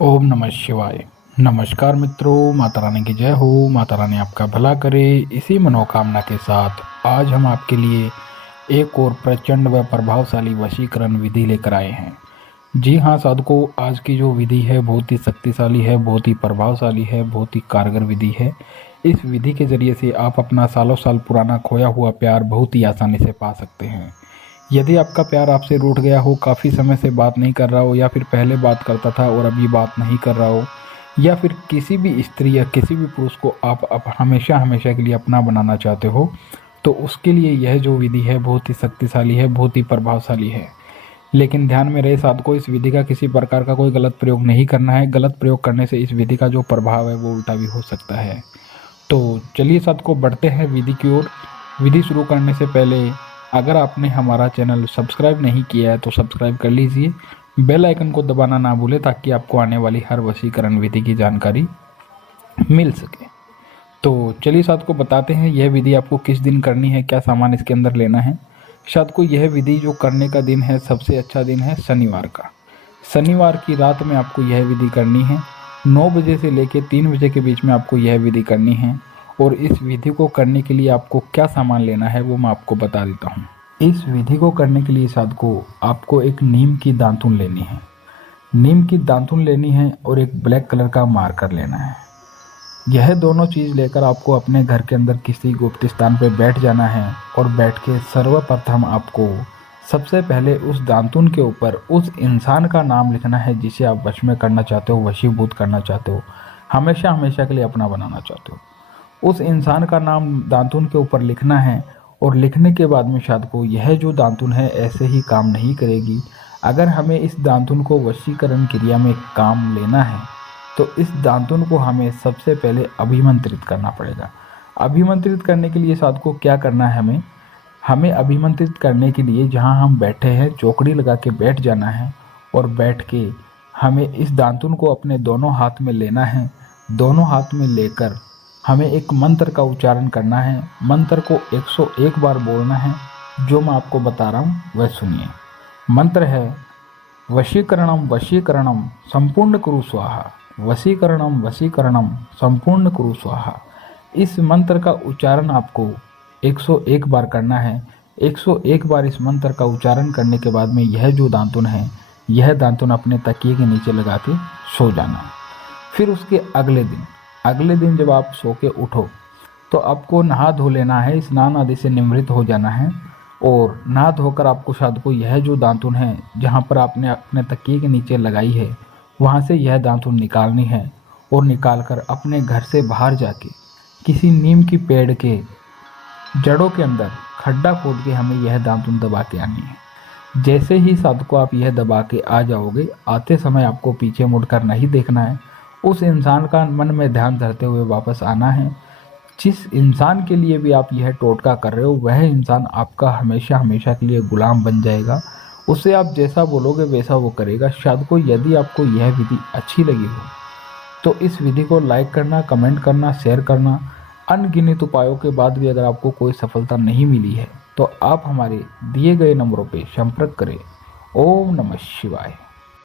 ओम नमः शिवाय। नमस्कार मित्रों, माता रानी की जय हो। माता रानी आपका भला करे, इसी मनोकामना के साथ आज हम आपके लिए एक और प्रचंड व प्रभावशाली वशीकरण विधि लेकर आए हैं। जी हाँ साधकों, आज की जो विधि है बहुत ही शक्तिशाली है, बहुत ही प्रभावशाली है, बहुत ही कारगर विधि है। इस विधि के जरिए से आप अपना सालों साल पुराना खोया हुआ प्यार बहुत ही आसानी से पा सकते हैं। यदि आपका प्यार आपसे रूठ गया हो, काफ़ी समय से बात नहीं कर रहा हो, या फिर पहले बात करता था और अभी बात नहीं कर रहा हो, या फिर किसी भी स्त्री या किसी भी पुरुष को आप हमेशा हमेशा के लिए अपना बनाना चाहते हो, तो उसके लिए यह जो विधि है बहुत ही शक्तिशाली है, बहुत ही प्रभावशाली है। लेकिन ध्यान में रहे साधकों, इस विधि का किसी प्रकार का कोई गलत प्रयोग नहीं करना है। गलत प्रयोग करने से इस विधि का जो प्रभाव है वो उल्टा भी हो सकता है। तो चलिए साधकों, बढ़ते हैं विधि की ओर। विधि शुरू करने से पहले अगर आपने हमारा चैनल सब्सक्राइब नहीं किया है तो सब्सक्राइब कर लीजिए। बेल आइकन को दबाना ना भूलें ताकि आपको आने वाली हर वशीकरण विधि की जानकारी मिल सके। तो चलिए साधकों बताते हैं यह विधि आपको किस दिन करनी है, क्या सामान इसके अंदर लेना है। साधकों, यह विधि जो करने का दिन है, सबसे अच्छा दिन है शनिवार का। शनिवार की रात में आपको यह विधि करनी है। 9 बजे से लेकर 3 बजे के बीच में आपको यह विधि करनी है। और इस विधि को करने के लिए आपको क्या सामान लेना है वो मैं आपको बता देता हूँ। इस विधि को करने के लिए साधकों आपको एक नीम की दातुन लेनी है। नीम की दातुन लेनी है और एक ब्लैक कलर का मार्कर लेना है। यह दोनों चीज़ लेकर आपको अपने घर के अंदर किसी गुप्त स्थान पर बैठ जाना है। और बैठ के सर्वप्रथम आपको सबसे पहले उस दातुन के ऊपर उस इंसान का नाम लिखना है जिसे आप वश में करना चाहते हो, वशीभूत करना चाहते हो, हमेशा हमेशा के लिए अपना बनाना चाहते हो। उस इंसान का नाम दातुन के ऊपर लिखना है। और लिखने के बाद में साधकों यह जो दातुन है ऐसे ही काम नहीं करेगी। अगर हमें इस दातुन को वशीकरण क्रिया में काम लेना है तो इस दातुन को हमें सबसे पहले अभिमंत्रित करना पड़ेगा। अभिमंत्रित करने के लिए साधकों क्या करना है, हमें अभिमंत्रित करने के लिए जहाँ हम बैठे हैं चौकड़ी लगा के बैठ जाना है। और बैठ के हमें इस दातुन को अपने दोनों हाथ में लेना है। दोनों हाथ में लेकर हमें एक मंत्र का उच्चारण करना है। मंत्र को 101 बार बोलना है। जो मैं आपको बता रहा हूँ वह सुनिए। मंत्र है वशीकरणम वशीकरणम संपूर्ण कुरु स्वाहा। वशीकरणम वशीकरणम संपूर्ण कुरु स्वाहा। इस मंत्र का उच्चारण आपको 101 बार करना है। 101 बार इस मंत्र का उच्चारण करने के बाद में यह जो दातुन है, यह दातुन अपने तकिए के नीचे लगा के सो जाना। फिर उसके अगले दिन जब आप सो के उठो तो आपको नहा धो लेना है, स्नान आदि से निवृत्त हो जाना है। और नहा धोकर आपको साधकों यह जो दातुन है जहाँ पर आपने अपने तकिए के नीचे लगाई है वहाँ से यह दातुन निकालनी है। और निकाल कर अपने घर से बाहर जाके किसी नीम की पेड़ के जड़ों के अंदर खड्डा खोद के हमें यह दातुन दबा के आनी है। जैसे ही साधकों आप यह दबा के आ जाओगे, आते समय आपको पीछे मुड़कर नहीं देखना है। उस इंसान का मन में ध्यान धरते हुए वापस आना है। जिस इंसान के लिए भी आप यह टोटका कर रहे हो वह इंसान आपका हमेशा हमेशा के लिए गुलाम बन जाएगा। उससे आप जैसा बोलोगे वैसा वो करेगा। साधकों, यदि आपको यह विधि अच्छी लगी हो तो इस विधि को लाइक करना, कमेंट करना, शेयर करना। अनगिनत उपायों के बाद भी अगर आपको कोई सफलता नहीं मिली है तो आप हमारे दिए गए नंबरों पर संपर्क करें। ओम नमः शिवाय।